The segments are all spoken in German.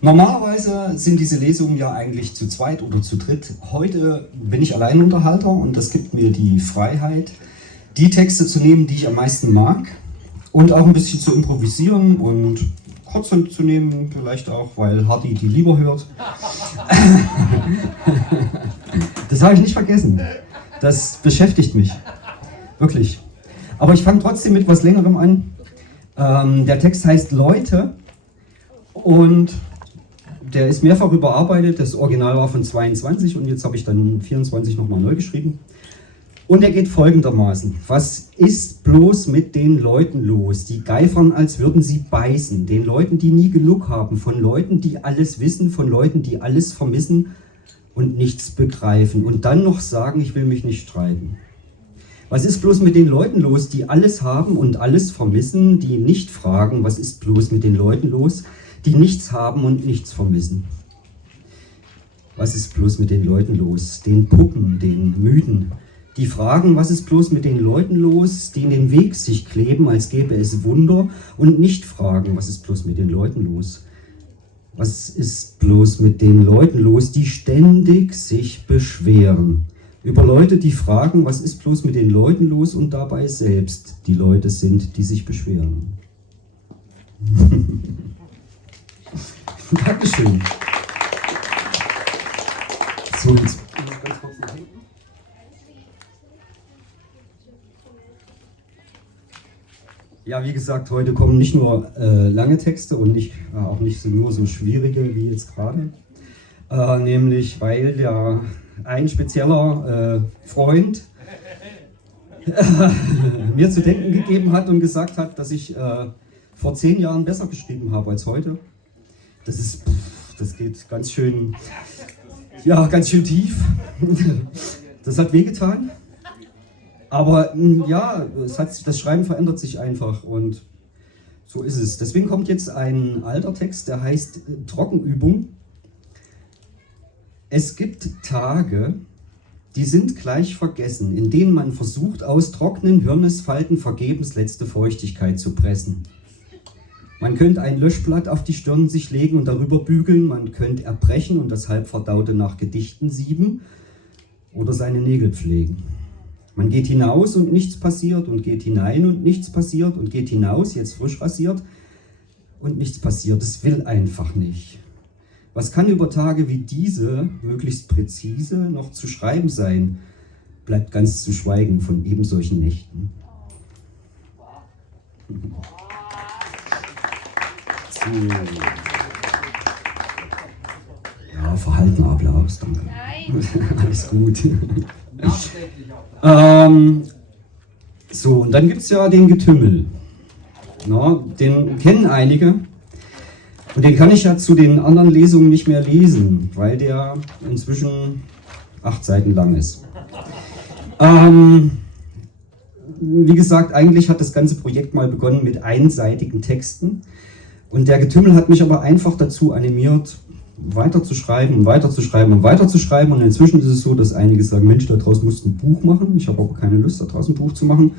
Normalerweise sind diese Lesungen ja eigentlich zu zweit oder zu dritt. Heute bin ich Alleinunterhalter und das gibt mir die Freiheit, die Texte zu nehmen, die ich am meisten mag und auch ein bisschen zu improvisieren und kurze zu nehmen, vielleicht auch, weil Hardy die lieber hört. Das habe ich nicht vergessen. Das beschäftigt mich. Wirklich. Aber ich fange trotzdem mit was Längerem an. Der Text heißt Leute und der ist mehrfach überarbeitet. Das Original war von 22 und jetzt habe ich dann 24 nochmal neu geschrieben. Und er geht folgendermaßen: Was ist bloß mit den Leuten los, die geifern, als würden sie beißen? Den Leuten, die nie genug haben, von Leuten, die alles wissen, von Leuten, die alles vermissen und nichts begreifen und dann noch sagen, ich will mich nicht streiten. Was ist bloß mit den Leuten los, die alles haben und alles vermissen, die nicht fragen, was ist bloß mit den Leuten los, die nichts haben und nichts vermissen? Was ist bloß mit den Leuten los, den Puppen, den Müden, die fragen, was ist bloß mit den Leuten los, die in den Weg sich kleben, als gäbe es Wunder, und nicht fragen, was ist bloß mit den Leuten los? Was ist bloß mit den Leuten los, die ständig sich beschweren? Über Leute, die fragen, was ist bloß mit den Leuten los, und dabei selbst die Leute sind, die sich beschweren. Dankeschön. So, jetzt muss ich ganz kurz nach hinten. Ja, wie gesagt, heute kommen nicht nur lange Texte und auch nicht nur so schwierige wie jetzt gerade. Nämlich, weil ja ein spezieller Freund mir zu denken gegeben hat und gesagt hat, dass ich vor 10 Jahren besser geschrieben habe als heute. Das geht ganz schön, ja, ganz schön tief. Das hat wehgetan. Aber ja, das Schreiben verändert sich einfach und so ist es. Deswegen kommt jetzt ein alter Text, der heißt Trockenübung. Es gibt Tage, die sind gleich vergessen, in denen man versucht, aus trockenen Hirnesfalten vergebens letzte Feuchtigkeit zu pressen. Man könnte ein Löschblatt auf die Stirn sich legen und darüber bügeln, man könnte erbrechen und das Halbverdaute nach Gedichten sieben oder seine Nägel pflegen. Man geht hinaus und nichts passiert und geht hinein und nichts passiert und geht hinaus, jetzt frisch rasiert, und nichts passiert. Es will einfach nicht. Was kann über Tage wie diese, möglichst präzise, noch zu schreiben sein? Bleibt ganz zu schweigen von eben solchen Nächten. So. Ja, verhaltener Applaus, danke. Nein. Alles gut. So, und dann gibt es ja den Getümmel. Na, den kennen einige. Und den kann ich ja zu den anderen Lesungen nicht mehr lesen, weil der inzwischen 8 Seiten lang ist. Wie gesagt, eigentlich hat das ganze Projekt mal begonnen mit einseitigen Texten. Und der Getümmel hat mich aber einfach dazu animiert, weiterzuschreiben und weiterzuschreiben und weiterzuschreiben. Und inzwischen ist es so, dass einige sagen, Mensch, da draußen musst du ein Buch machen. Ich habe aber keine Lust, da draußen ein Buch zu machen,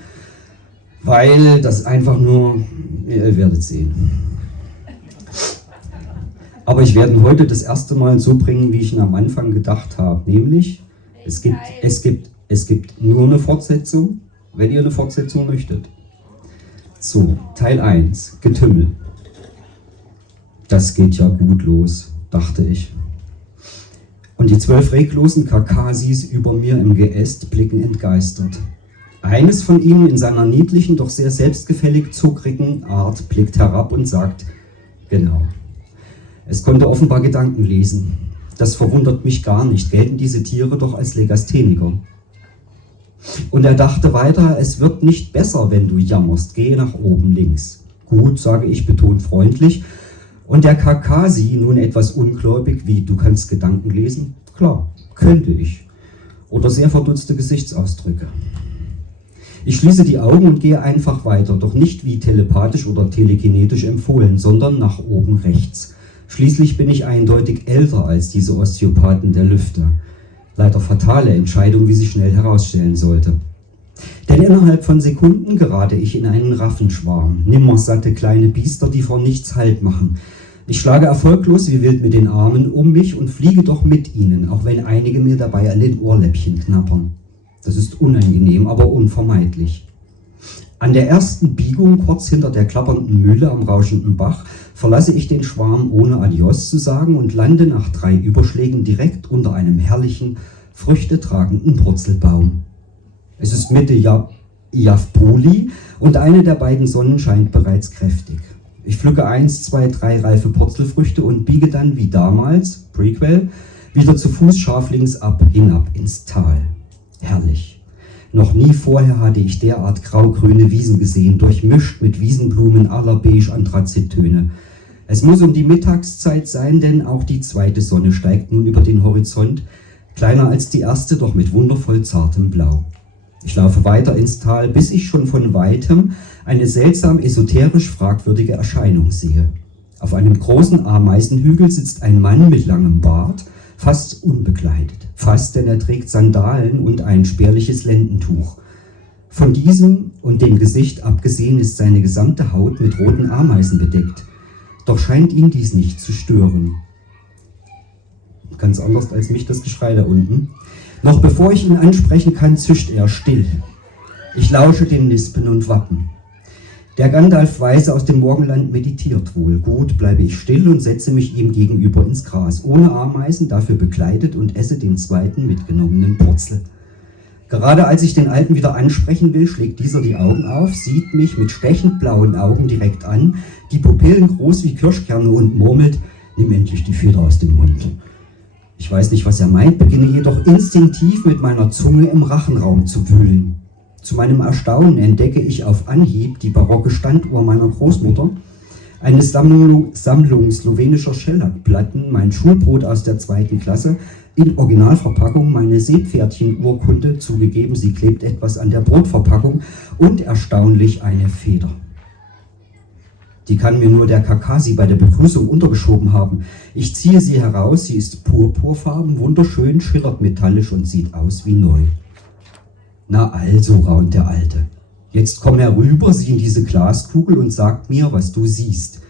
weil das einfach nur, ihr werdet sehen. Aber ich werde ihn heute das erste Mal so bringen, wie ich ihn am Anfang gedacht habe. Nämlich, es gibt nur eine Fortsetzung, wenn ihr eine Fortsetzung möchtet. So, Teil 1, Getümmel. Das geht ja gut los, dachte ich. Und die 12 reglosen Kakasis über mir im Geäst blicken entgeistert. Eines von ihnen in seiner niedlichen, doch sehr selbstgefällig zuckrigen Art blickt herab und sagt, genau. Es konnte offenbar Gedanken lesen. Das verwundert mich gar nicht, gelten diese Tiere doch als Legastheniker. Und er dachte weiter, es wird nicht besser, wenn du jammerst, gehe nach oben links. Gut, sage ich betont freundlich. Und der Kakasi, nun etwas ungläubig, wie, du kannst Gedanken lesen? Klar, könnte ich. Oder sehr verdutzte Gesichtsausdrücke. Ich schließe die Augen und gehe einfach weiter, doch nicht wie telepathisch oder telekinetisch empfohlen, sondern nach oben rechts. Schließlich bin ich eindeutig älter als diese Osteopathen der Lüfte. Leider fatale Entscheidung, wie sich schnell herausstellen sollte. Denn innerhalb von Sekunden gerate ich in einen Raffenschwarm, nimmersatte kleine Biester, die vor nichts Halt machen. Ich schlage erfolglos wie wild mit den Armen um mich und fliege doch mit ihnen, auch wenn einige mir dabei an den Ohrläppchen knabbern. Das ist unangenehm, aber unvermeidlich. An der ersten Biegung, kurz hinter der klappernden Mühle am rauschenden Bach, verlasse ich den Schwarm ohne Adios zu sagen und lande nach 3 Überschlägen direkt unter einem herrlichen, früchtetragenden Purzelbaum. Es ist Mitte Javpoli und eine der beiden Sonnen scheint bereits kräftig. Ich pflücke 1, 2, 3 reife Purzelfrüchte und biege dann, wie damals, Prequel, wieder zu Fuß scharflings hinab ins Tal. Herrlich. Noch nie vorher hatte ich derart grau-grüne Wiesen gesehen, durchmischt mit Wiesenblumen aller beige-Anthrazittöne. Es muss um die Mittagszeit sein, denn auch die zweite Sonne steigt nun über den Horizont, kleiner als die erste, doch mit wundervoll zartem Blau. Ich laufe weiter ins Tal, bis ich schon von Weitem eine seltsam esoterisch fragwürdige Erscheinung sehe. Auf einem großen Ameisenhügel sitzt ein Mann mit langem Bart, fast unbekleidet. Fast, denn er trägt Sandalen und ein spärliches Lendentuch. Von diesem und dem Gesicht abgesehen ist seine gesamte Haut mit roten Ameisen bedeckt. Doch scheint ihn dies nicht zu stören. Ganz anders als mich das Geschrei da unten. Noch bevor ich ihn ansprechen kann, zischt er still. Ich lausche den Nispen und Wappen. Der Gandalf-Weise aus dem Morgenland meditiert wohl. Gut, bleibe ich still und setze mich ihm gegenüber ins Gras, ohne Ameisen, dafür bekleidet, und esse den zweiten mitgenommenen Purzel. Gerade als ich den Alten wieder ansprechen will, schlägt dieser die Augen auf, sieht mich mit stechend blauen Augen direkt an, die Pupillen groß wie Kirschkerne und murmelt, nimm endlich die Feder aus dem Mund. Ich weiß nicht, was er meint, beginne jedoch instinktiv mit meiner Zunge im Rachenraum zu wühlen. Zu meinem Erstaunen entdecke ich auf Anhieb die barocke Standuhr meiner Großmutter, eine Sammlung slowenischer Schellackplatten, mein Schulbrot aus der 2. Klasse, in Originalverpackung meine Seepferdchenurkunde, zugegeben, sie klebt etwas an der Brotverpackung, und erstaunlich eine Feder. Die kann mir nur der Kakasi bei der Begrüßung untergeschoben haben. Ich ziehe sie heraus, sie ist purpurfarben, wunderschön, schillert metallisch und sieht aus wie neu. Na also, raunt der Alte. Jetzt komm herüber, sieh in diese Glaskugel und sag mir, was du siehst.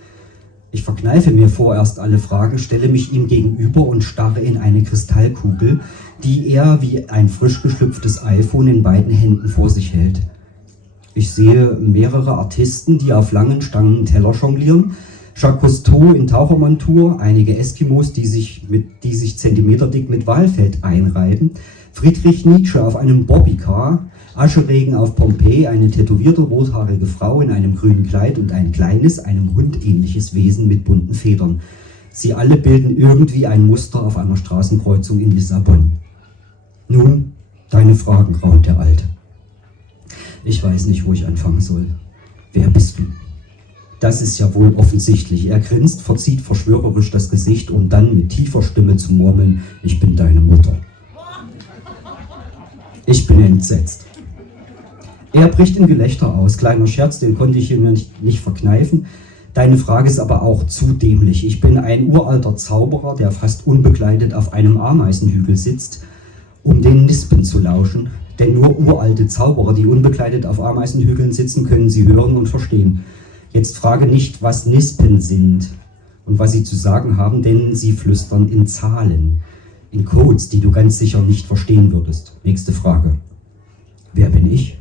Ich verkneife mir vorerst alle Fragen, stelle mich ihm gegenüber und starre in eine Kristallkugel, die er wie ein frisch geschlüpftes iPhone in beiden Händen vor sich hält. Ich sehe mehrere Artisten, die auf langen Stangen Teller jonglieren, Jacques Cousteau in Tauchermontur, einige Eskimos, die sich zentimeterdick mit Walfett einreiben, Friedrich Nietzsche auf einem Bobbycar, Ascheregen auf Pompeji, eine tätowierte rothaarige Frau in einem grünen Kleid und ein kleines, einem Hund ähnliches Wesen mit bunten Federn. Sie alle bilden irgendwie ein Muster auf einer Straßenkreuzung in Lissabon. Nun, deine Fragen, raunt der Alte. Ich weiß nicht, wo ich anfangen soll. Wer bist du? Das ist ja wohl offensichtlich. Er grinst, verzieht verschwörerisch das Gesicht, um dann mit tiefer Stimme zu murmeln, ich bin deine Mutter. Ich bin entsetzt. Er bricht in Gelächter aus. Kleiner Scherz, den konnte ich mir nicht verkneifen. Deine Frage ist aber auch zu dämlich. Ich bin ein uralter Zauberer, der fast unbekleidet auf einem Ameisenhügel sitzt, um den Nispen zu lauschen. Denn nur uralte Zauberer, die unbekleidet auf Ameisenhügeln sitzen, können sie hören und verstehen. Jetzt frage nicht, was Nispen sind und was sie zu sagen haben, denn sie flüstern in Zahlen. In Codes, die du ganz sicher nicht verstehen würdest. Nächste Frage. Wer bin ich?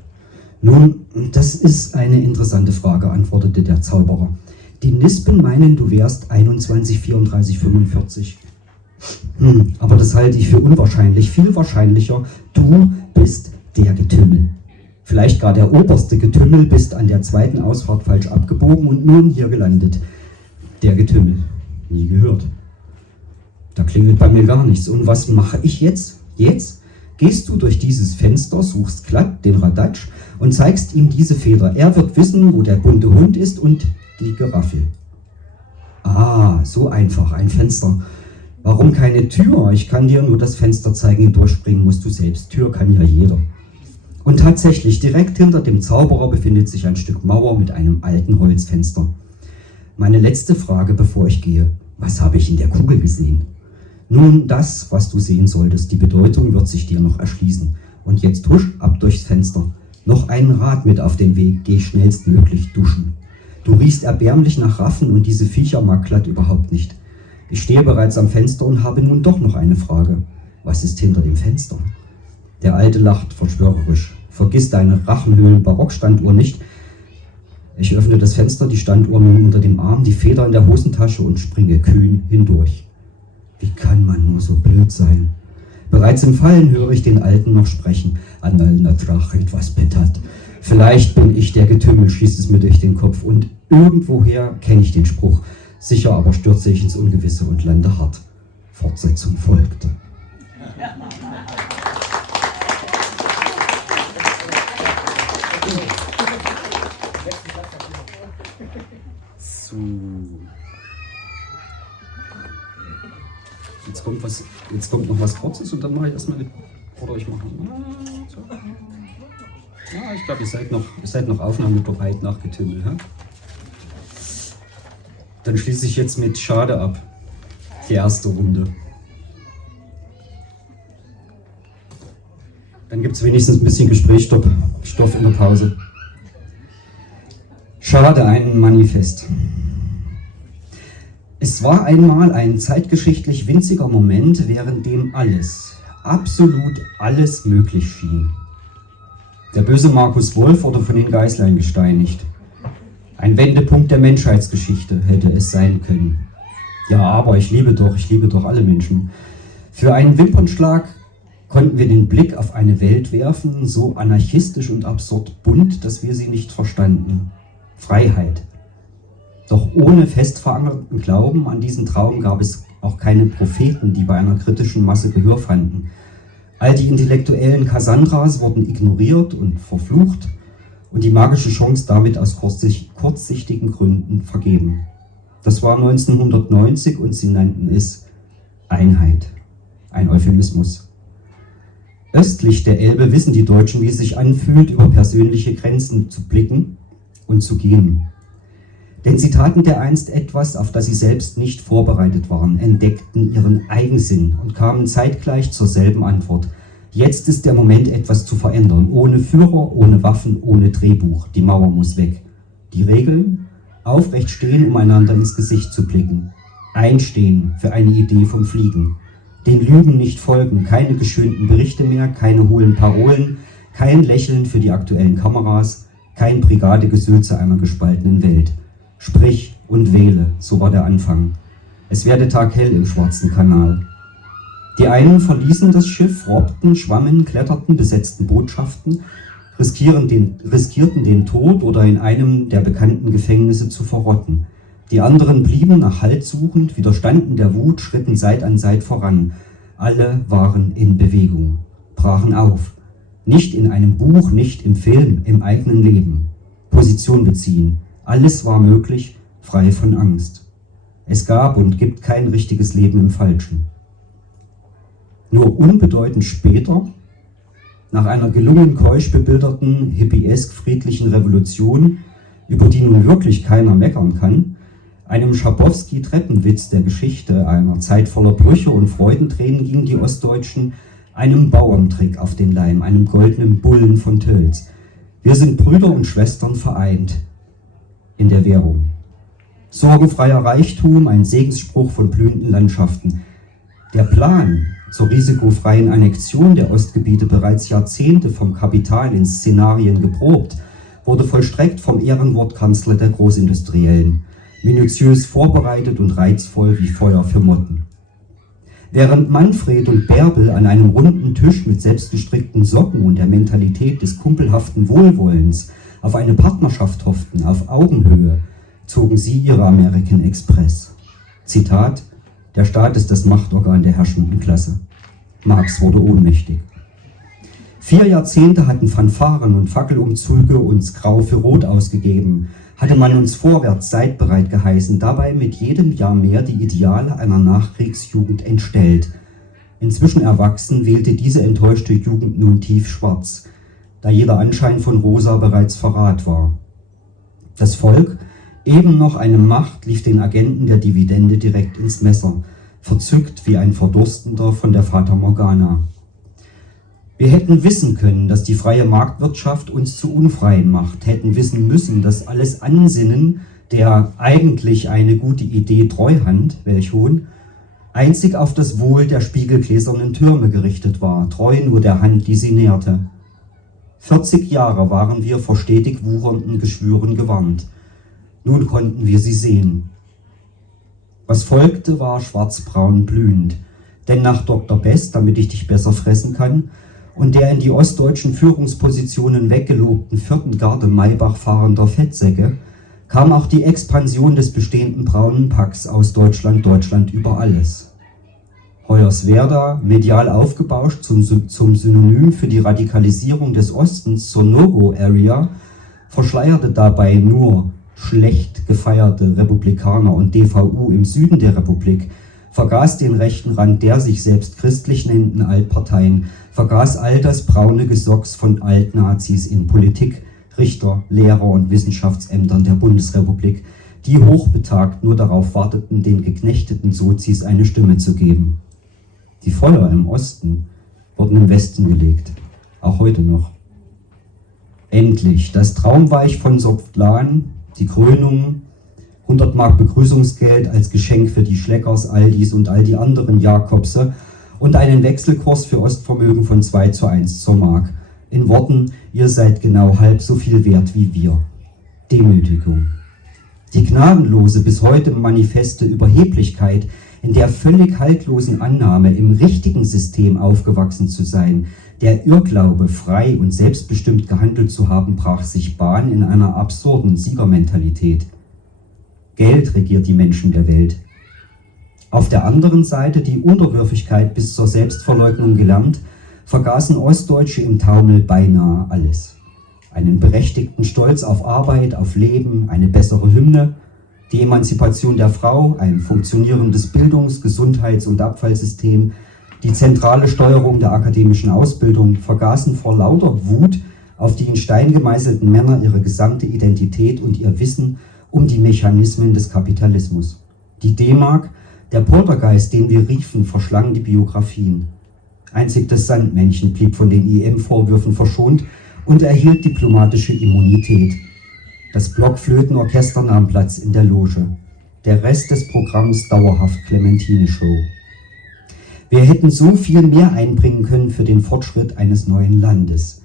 Nun, das ist eine interessante Frage, antwortete der Zauberer. Die Nispen meinen, du wärst 21, 34, 45. Aber das halte ich für unwahrscheinlich. Viel wahrscheinlicher, du bist der Getümmel. Vielleicht gar der oberste Getümmel, bist an der 2. Ausfahrt falsch abgebogen und nun hier gelandet. Der Getümmel. Nie gehört. Da klingelt bei mir gar nichts. Und was mache ich jetzt? Jetzt gehst du durch dieses Fenster, suchst glatt den Radatsch und zeigst ihm diese Feder. Er wird wissen, wo der bunte Hund ist und die Giraffe. Ah, so einfach, ein Fenster. Warum keine Tür? Ich kann dir nur das Fenster zeigen, durchspringen musst du selbst. Tür kann ja jeder. Und tatsächlich, direkt hinter dem Zauberer befindet sich ein Stück Mauer mit einem alten Holzfenster. Meine letzte Frage, bevor ich gehe. Was habe ich in der Kugel gesehen? Nun, das, was du sehen solltest, die Bedeutung wird sich dir noch erschließen. Und jetzt husch ab durchs Fenster. Noch einen Rat mit auf den Weg, geh schnellstmöglich duschen. Du riechst erbärmlich nach Raffen und diese Viecher mag glatt überhaupt nicht. Ich stehe bereits am Fenster und habe nun doch noch eine Frage. Was ist hinter dem Fenster? Der Alte lacht verschwörerisch. Vergiss deine Rachenhöhlen-Barockstanduhr nicht. Ich öffne das Fenster, die Standuhr nun unter dem Arm, die Feder in der Hosentasche und springe kühn hindurch. Wie kann man nur so blöd sein? Bereits im Fallen höre ich den Alten noch sprechen. Anal natrach etwas bettat. Vielleicht bin ich der Getümmel, schießt es mir durch den Kopf. Und irgendwoher kenne ich den Spruch. Sicher aber stürze ich ins Ungewisse und lande hart. Fortsetzung folgte. So. Jetzt kommt noch was Kurzes und dann mache ich erstmal eine. Oder ich mache. So. Ja, ich glaube, ihr seid noch aufnahmebereit nach Getümmel. Ja? Dann schließe ich jetzt mit Schade ab. Die erste Runde. Dann gibt es wenigstens ein bisschen Gesprächsstoff in der Pause. Schade, ein Manifest. Es war einmal ein zeitgeschichtlich winziger Moment, während dem alles, absolut alles möglich schien. Der böse Markus Wolf wurde von den Geißlein gesteinigt. Ein Wendepunkt der Menschheitsgeschichte hätte es sein können. Ja, aber ich liebe doch alle Menschen. Für einen Wimpernschlag konnten wir den Blick auf eine Welt werfen, so anarchistisch und absurd bunt, dass wir sie nicht verstanden. Freiheit. Doch ohne fest verankerten Glauben an diesen Traum gab es auch keine Propheten, die bei einer kritischen Masse Gehör fanden. All die intellektuellen Kassandras wurden ignoriert und verflucht und die magische Chance damit aus kurzsichtigen Gründen vergeben. Das war 1990 und sie nannten es Einheit. Ein Euphemismus. Östlich der Elbe wissen die Deutschen, wie es sich anfühlt, über persönliche Grenzen zu blicken und zu gehen. Denn sie taten dereinst etwas, auf das sie selbst nicht vorbereitet waren, entdeckten ihren Eigensinn und kamen zeitgleich zur selben Antwort. Jetzt ist der Moment, etwas zu verändern. Ohne Führer, ohne Waffen, ohne Drehbuch. Die Mauer muss weg. Die Regeln? Aufrecht stehen, um einander ins Gesicht zu blicken. Einstehen für eine Idee vom Fliegen. Den Lügen nicht folgen. Keine geschönten Berichte mehr, keine hohlen Parolen, kein Lächeln für die aktuellen Kameras, kein Brigadegesülze einer gespaltenen Welt. Sprich und wähle, so war der Anfang. Es werde taghell im Schwarzen Kanal. Die einen verließen das Schiff, robbten, schwammen, kletterten, besetzten Botschaften, riskierten den Tod oder in einem der bekannten Gefängnisse zu verrotten. Die anderen blieben nach Halt suchend, widerstanden der Wut, schritten Seit an Seit voran. Alle waren in Bewegung, brachen auf. Nicht in einem Buch, nicht im Film, im eigenen Leben. Position beziehen. Alles war möglich, frei von Angst. Es gab und gibt kein richtiges Leben im Falschen. Nur unbedeutend später, nach einer gelungen keusch bebilderten, hippiesk friedlichen Revolution, über die nun wirklich keiner meckern kann, einem Schabowski-Treppenwitz der Geschichte einer Zeit voller Brüche und Freudentränen gingen die Ostdeutschen einem Bauerntrick auf den Leim, einem goldenen Bullen von Tölz. Wir sind Brüder und Schwestern vereint in der Währung. Sorgenfreier Reichtum, ein Segensspruch von blühenden Landschaften. Der Plan zur risikofreien Annexion der Ostgebiete, bereits Jahrzehnte vom Kapital in Szenarien geprobt, wurde vollstreckt vom Ehrenwortkanzler der Großindustriellen, minutiös vorbereitet und reizvoll wie Feuer für Motten. Während Manfred und Bärbel an einem runden Tisch mit selbstgestrickten Socken und der Mentalität des kumpelhaften Wohlwollens auf eine Partnerschaft hofften, auf Augenhöhe, zogen sie ihre American Express. Zitat: Der Staat ist das Machtorgan der herrschenden Klasse. Marx wurde ohnmächtig. 4 Jahrzehnte hatten Fanfaren und Fackelumzüge uns grau für rot ausgegeben, hatte man uns vorwärts seitbereit geheißen, dabei mit jedem Jahr mehr die Ideale einer Nachkriegsjugend entstellt. Inzwischen erwachsen wählte diese enttäuschte Jugend nun tiefschwarz, da jeder Anschein von Rosa bereits Verrat war. Das Volk, eben noch eine Macht, lief den Agenten der Dividende direkt ins Messer, verzückt wie ein Verdurstender von der Fata Morgana. Wir hätten wissen können, dass die freie Marktwirtschaft uns zu Unfreien macht, hätten wissen müssen, dass alles Ansinnen der eigentlich eine gute Idee Treuhand, welch Hohn, einzig auf das Wohl der spiegelgläsernen Türme gerichtet war, treu nur der Hand, die sie nährte. 40 Jahre waren wir vor stetig wuchernden Geschwüren gewarnt. Nun konnten wir sie sehen. Was folgte, war schwarzbraun blühend. Denn nach Dr. Best, damit ich dich besser fressen kann, und der in die ostdeutschen Führungspositionen weggelobten 4. Garde Maybach fahrender Fettsäcke, kam auch die Expansion des bestehenden braunen Packs aus Deutschland über alles. Hoyerswerda, medial aufgebauscht zum Synonym für die Radikalisierung des Ostens zur No-Go-Area, verschleierte dabei nur schlecht gefeierte Republikaner und DVU im Süden der Republik, vergaß den rechten Rand der sich selbst christlich nennenden Altparteien, vergaß all das braune Gesocks von Altnazis in Politik, Richter, Lehrer und Wissenschaftsämtern der Bundesrepublik, die hochbetagt nur darauf warteten, den geknechteten Sozis eine Stimme zu geben. Die Feuer im Osten wurden im Westen gelegt, auch heute noch. Endlich, das Traumweich von Soplan, die Krönung, 100 Mark Begrüßungsgeld als Geschenk für die Schleckers, Aldis und all die anderen Jakobse und einen Wechselkurs für Ostvermögen von 2:1 zur Mark. In Worten, ihr seid genau halb so viel wert wie wir. Demütigung. Die gnadenlose, bis heute manifeste Überheblichkeit, in der völlig haltlosen Annahme, im richtigen System aufgewachsen zu sein, der Irrglaube, frei und selbstbestimmt gehandelt zu haben, brach sich Bahn in einer absurden Siegermentalität. Geld regiert die Menschen der Welt. Auf der anderen Seite die Unterwürfigkeit bis zur Selbstverleugnung gelernt, vergaßen Ostdeutsche im Taumel beinahe alles. Einen berechtigten Stolz auf Arbeit, auf Leben, eine bessere Hymne, die Emanzipation der Frau, ein funktionierendes Bildungs-, Gesundheits- und Abfallsystem, die zentrale Steuerung der akademischen Ausbildung, vergaßen vor lauter Wut auf die in Stein gemeißelten Männer ihre gesamte Identität und ihr Wissen um die Mechanismen des Kapitalismus. Die D-Mark, der Poltergeist, den wir riefen, verschlang die Biografien. Einzig das Sandmännchen blieb von den IM-Vorwürfen verschont und erhielt diplomatische Immunität. Das Blockflötenorchester nahm Platz in der Loge. Der Rest des Programms dauerhaft Clementine-Show. Wir hätten so viel mehr einbringen können für den Fortschritt eines neuen Landes.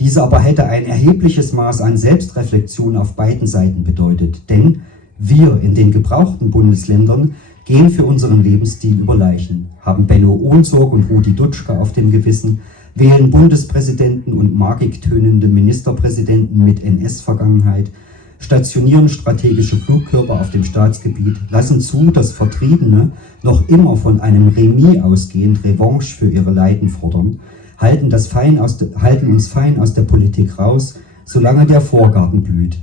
Diese aber hätte ein erhebliches Maß an Selbstreflexion auf beiden Seiten bedeutet, denn wir in den gebrauchten Bundesländern gehen für unseren Lebensstil über Leichen, haben Benno Ohnsorg und Rudi Dutschke auf dem Gewissen, wählen Bundespräsidenten und markig tönende Ministerpräsidenten mit NS-Vergangenheit, stationieren strategische Flugkörper auf dem Staatsgebiet, lassen zu, dass Vertriebene noch immer von einem Remis ausgehend Revanche für ihre Leiden fordern, halten uns fein aus der Politik raus, solange der Vorgarten blüht.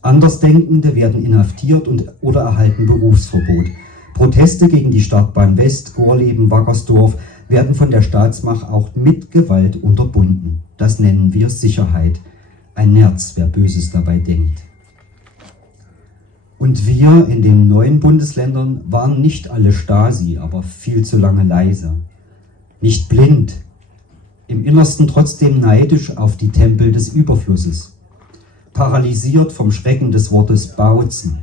Andersdenkende werden inhaftiert oder erhalten Berufsverbot. Proteste gegen die Stadtbahn West, Gorleben, Wackersdorf werden von der Staatsmacht auch mit Gewalt unterbunden. Das nennen wir Sicherheit. Ein Nerz, wer Böses dabei denkt. Und wir in den neuen Bundesländern waren nicht alle Stasi, aber viel zu lange leise. Nicht blind, im Innersten trotzdem neidisch auf die Tempel des Überflusses. Paralysiert vom Schrecken des Wortes Bautzen.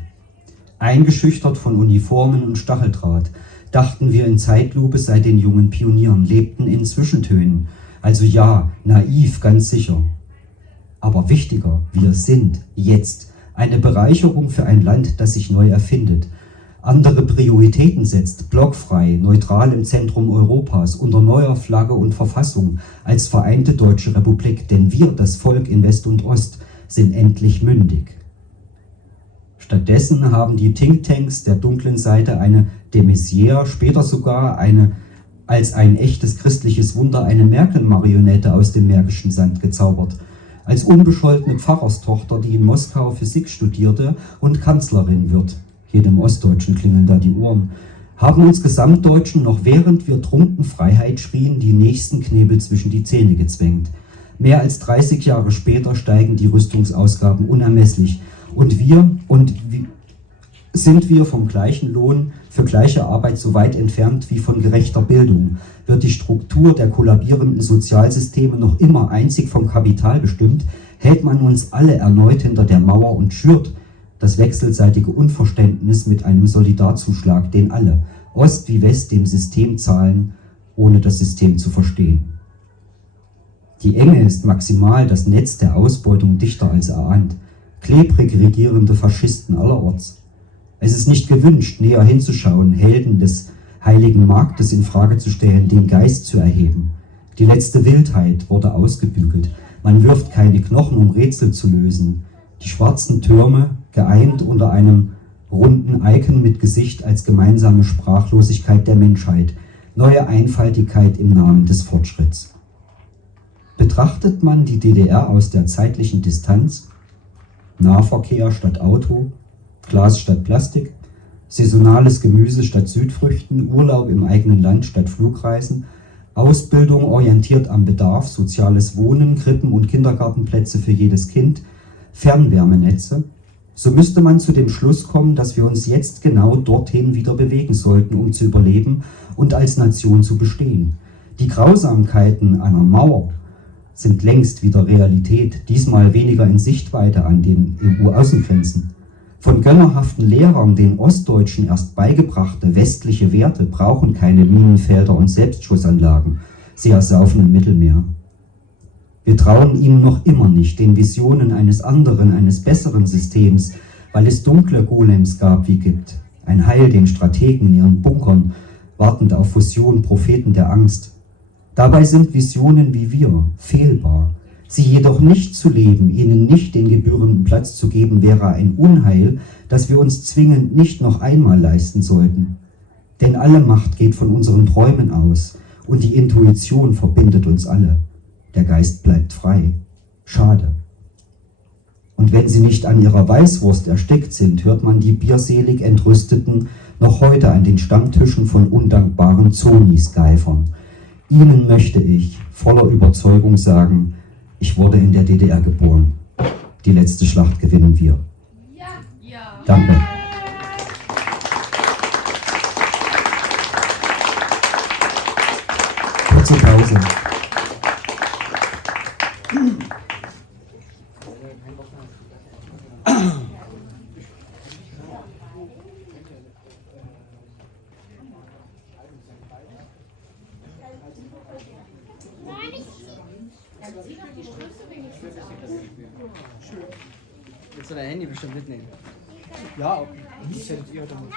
Eingeschüchtert von Uniformen und Stacheldraht, dachten wir in Zeitlupe sei den jungen Pionieren, lebten in Zwischentönen. Also ja, naiv, ganz sicher. Aber wichtiger, wir sind jetzt eine Bereicherung für ein Land, das sich neu erfindet, andere Prioritäten setzt, blockfrei, neutral im Zentrum Europas, unter neuer Flagge und Verfassung, als vereinte Deutsche Republik, denn wir, das Volk in West und Ost, sind endlich mündig. Stattdessen haben die Thinktanks der dunklen Seite eine de Maizière, später sogar als ein echtes christliches Wunder eine Merkel-Marionette aus dem Märkischen Sand gezaubert, als unbescholtene Pfarrerstochter, die in Moskau Physik studierte und Kanzlerin wird. Jedem Ostdeutschen klingeln da die Ohren. Haben uns Gesamtdeutschen noch während wir trunken Freiheit schrien, die nächsten Knebel zwischen die Zähne gezwängt. Mehr als 30 Jahre später steigen die Rüstungsausgaben unermesslich. Und wir Sind wir vom gleichen Lohn für gleiche Arbeit so weit entfernt wie von gerechter Bildung? Wird die Struktur der kollabierenden Sozialsysteme noch immer einzig vom Kapital bestimmt? Hält man uns alle erneut hinter der Mauer und schürt das wechselseitige Unverständnis mit einem Solidarzuschlag, den alle, Ost wie West, dem System zahlen, ohne das System zu verstehen? Die Enge ist maximal, das Netz der Ausbeutung dichter als erahnt. Klebrig regierende Faschisten allerorts. Es ist nicht gewünscht, näher hinzuschauen, Helden des heiligen Marktes in Frage zu stellen, den Geist zu erheben. Die letzte Wildheit wurde ausgebügelt. Man wirft keine Knochen, um Rätsel zu lösen. Die schwarzen Türme, geeint unter einem runden Icon mit Gesicht als gemeinsame Sprachlosigkeit der Menschheit. Neue Einfaltigkeit im Namen des Fortschritts. Betrachtet man die DDR aus der zeitlichen Distanz, Nahverkehr statt Auto, Glas statt Plastik, saisonales Gemüse statt Südfrüchten, Urlaub im eigenen Land statt Flugreisen, Ausbildung orientiert am Bedarf, soziales Wohnen, Krippen- und Kindergartenplätze für jedes Kind, Fernwärmenetze, so müsste man zu dem Schluss kommen, dass wir uns jetzt genau dorthin wieder bewegen sollten, um zu überleben und als Nation zu bestehen. Die Grausamkeiten einer Mauer sind längst wieder Realität, diesmal weniger in Sichtweite an den EU-Außengrenzen. Von gönnerhaften Lehrern den Ostdeutschen erst beigebrachte westliche Werte brauchen keine Minenfelder und Selbstschussanlagen. Sie ersaufen im Mittelmeer. Wir trauen ihnen noch immer nicht, den Visionen eines anderen, eines besseren Systems, weil es dunkle Golems gab wie gibt. Ein Heil den Strategen in ihren Bunkern, wartend auf Fusion, Propheten der Angst. Dabei sind Visionen wie wir fehlbar. Sie jedoch nicht zu leben, ihnen nicht den gebührenden Platz zu geben, wäre ein Unheil, das wir uns zwingend nicht noch einmal leisten sollten. Denn alle Macht geht von unseren Träumen aus und die Intuition verbindet uns alle. Der Geist bleibt frei. Schade. Und wenn sie nicht an ihrer Weißwurst erstickt sind, hört man die bierselig Entrüsteten noch heute an den Stammtischen von undankbaren Zonis geifern. Ihnen möchte ich voller Überzeugung sagen, ich wurde in der DDR geboren. Die letzte Schlacht gewinnen wir. Ja. Ja. Danke. Kurze Pause. Willst du dein Handy bestimmt mitnehmen? Ja, okay. Ich hätte ihr dann.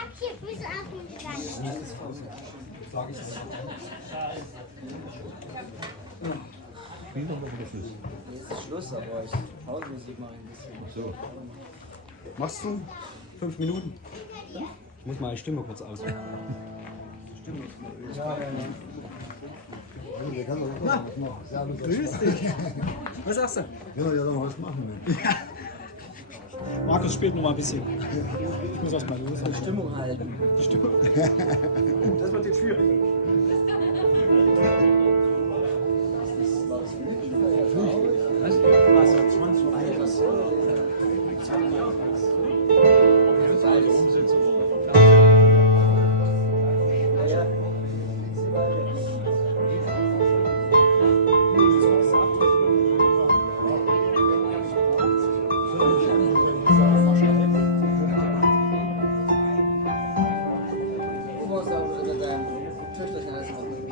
Jetzt ist Schluss, aber ich Pausenmusik mache ein bisschen. So. Machst du 5 Minuten? Ich muss meine Stimme kurz ausmachen. Grüß dich. Was sagst du? Ja, ja, dann was machen wir. Markus spielt noch mal ein bisschen. Ich muss erst mal los. Die Stimmung halten. Die Stimme. Das wird jetzt schwierig. Was? 20 Uhr. Du brauchst auch deinem Töchterchen alles machen.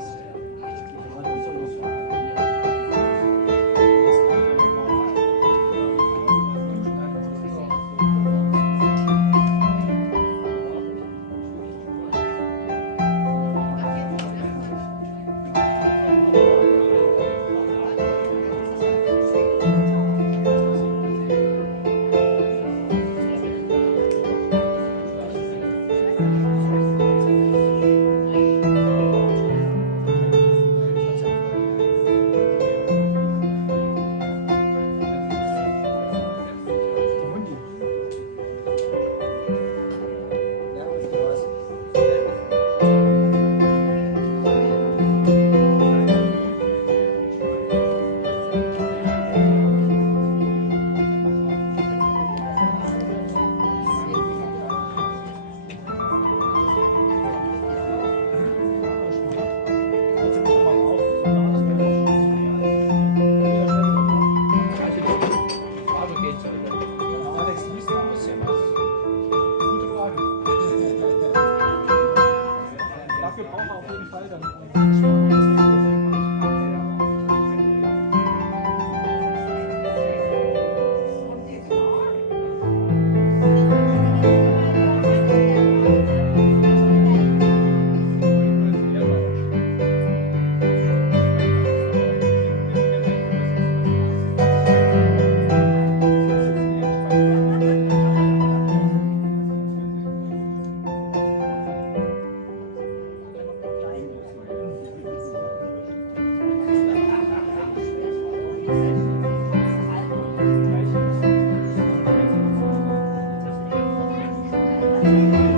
Musik